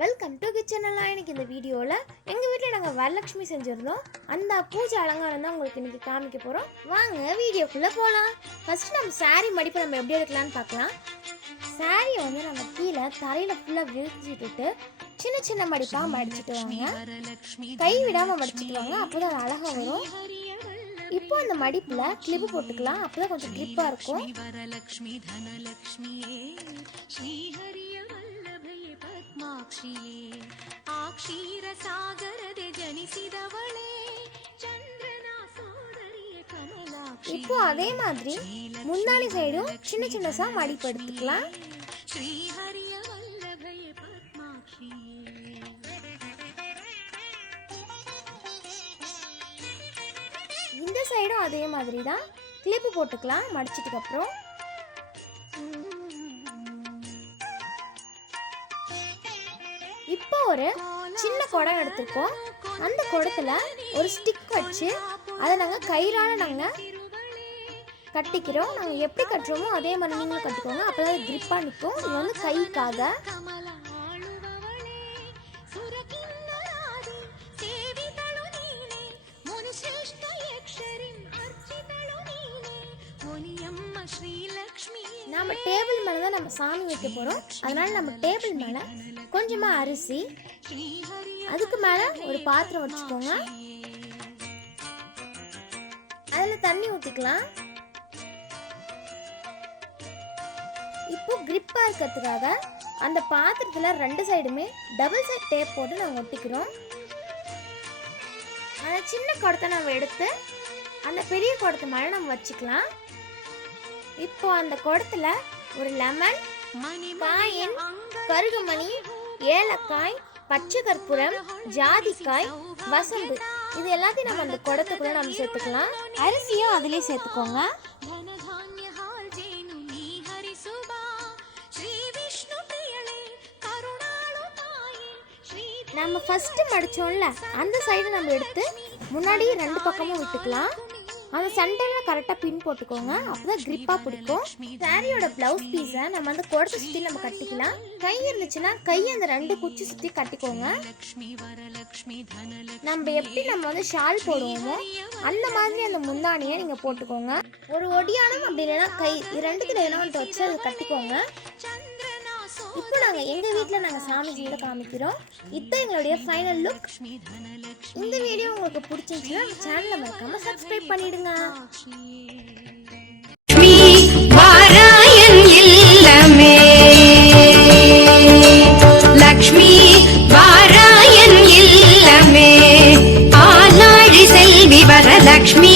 Welcome to kitchen. எனக்கு இந்த வீடியோவில் எங்கள் வீட்டில் நாங்கள் வரலட்சுமி செஞ்சுருந்தோம். அந்த பூஜை அலங்காரம் தான் உங்களுக்கு இன்றைக்கி காமிக்க போகிறோம். வாங்க வீடியோக்குள்ளே போகலாம். ஃபஸ்ட்டு நம்ம சாரீ மடிப்பு நம்ம எப்படி எடுக்கலான்னு பார்க்கலாம். சாரியை வந்து நம்ம கீழே தரையில் ஃபுல்லாக விரிச்சிட்டு சின்ன சின்ன மடிப்பாக மடிச்சுட்டு வாங்க. கை விடாமல் மடிச்சுட்டு வாங்க, அப்போ தான் அழகாக வரும். இப்போ அந்த மடிப்பில் கிளிப்பு போட்டுக்கலாம், அப்போ தான் கொஞ்சம் கிளிப்பாக இருக்கும். இப்போ அதே மாதிரி முந்தானி சைடும் சின்ன சின்னசா மடிப்பு எடுத்துக்கலாம். இந்த சைடும் அதே மாதிரி தான் கிளிப்பு போட்டுக்கலாம் மடிச்சதுக்கு அப்புறம். இப்போ ஒரு சின்ன குடம் எடுத்துருக்கோம். அந்த குடத்துல ஒரு ஸ்டிக் வச்சு அதை நாங்கள் கயிறால நாங்கள் கட்டிக்கிறோம். நாங்கள் எப்படி கட்டுறோமோ அதே மாதிரி நீங்களும் கட்டிக்கோங்க, அப்போ தான் கிரிப்பாக நிற்கும். இது வந்து கைக்காக. நம்ம டேபிள் மேலே தான் நம்ம சாமி வைக்க போகிறோம். அதனால நம்ம டேபிள் மேலே கொஞ்சமாக அரிசி, அதுக்கு மேலே ஒரு பாத்திரம் வச்சுக்கோங்க. அதில் தண்ணி ஊற்றிக்கலாம். இப்போ கிரிப்பாக இருக்கிறதுக்காக அந்த பாத்திரத்தில் ரெண்டு சைடுமே டபுள் சைட் டேப் போட்டு நாங்கள் ஒட்டிக்கிறோம். அந்த சின்ன குடத்தை நம்ம எடுத்து அந்த பெரிய குடத்து மேலே நம்ம வச்சுக்கலாம். இப்போ அந்த குடத்துல ஒரு லெமன், காயின், கருகுமணி, ஏலக்காய், பச்சை கற்பூரம், ஜாதிக்காய், வசம்பு, இது எல்லாத்தையும் நம்ம அந்த குடத்துக்குள்ள நம்ம சேர்த்துக்கலாம். அரிசியும் அதிலே சேர்த்துக்கோங்க. நம்ம ஃபர்ஸ்ட் மடிச்சோம்ல அந்த சைடு நம்ம எடுத்து முன்னாடி ரெண்டு பக்கமும் விட்டுக்கலாம். அந்த சென்டரில் கரெக்டாக பின் போட்டுக்கோங்க, அப்போதான் கிரிப்பாக பிடிக்கும். சாரியோட ப்ளவுஸ் பீஸை நம்ம அந்த குடத்தை சுற்றி நம்ம கட்டிக்கலாம். கை இருந்துச்சுன்னா கையை அந்த ரெண்டு குச்சி சுற்றி கட்டிக்கோங்க. நம்ம எப்படி நம்ம வந்து ஷால் போடுவோமோ அந்த மாதிரி அந்த முந்தானியை நீங்கள் போட்டுக்கோங்க. ஒரு ஒடியானம் அப்படி இல்லைன்னா கை ரெண்டுத்துல எதனா வந்துட்டு வச்சு அதை கட்டிக்கோங்க. இப்போ நாங்கள் எங்கள் வீட்டில் நாங்கள் சாமிஜியோட காமிக்கிறோம். இதுதான் எங்களுடைய ஃபைனல் லுக். இந்த வீடியோ உங்களுக்கு பிடிச்சிருந்துச்சுன்னா சேனலை மறக்காம சப்ஸ்கிரைப் பண்ணிடுங்க. லக்ஷ்மி வாராயன் இல்லமே ஆலாழி செல்வி வரலக்ஷ்மி.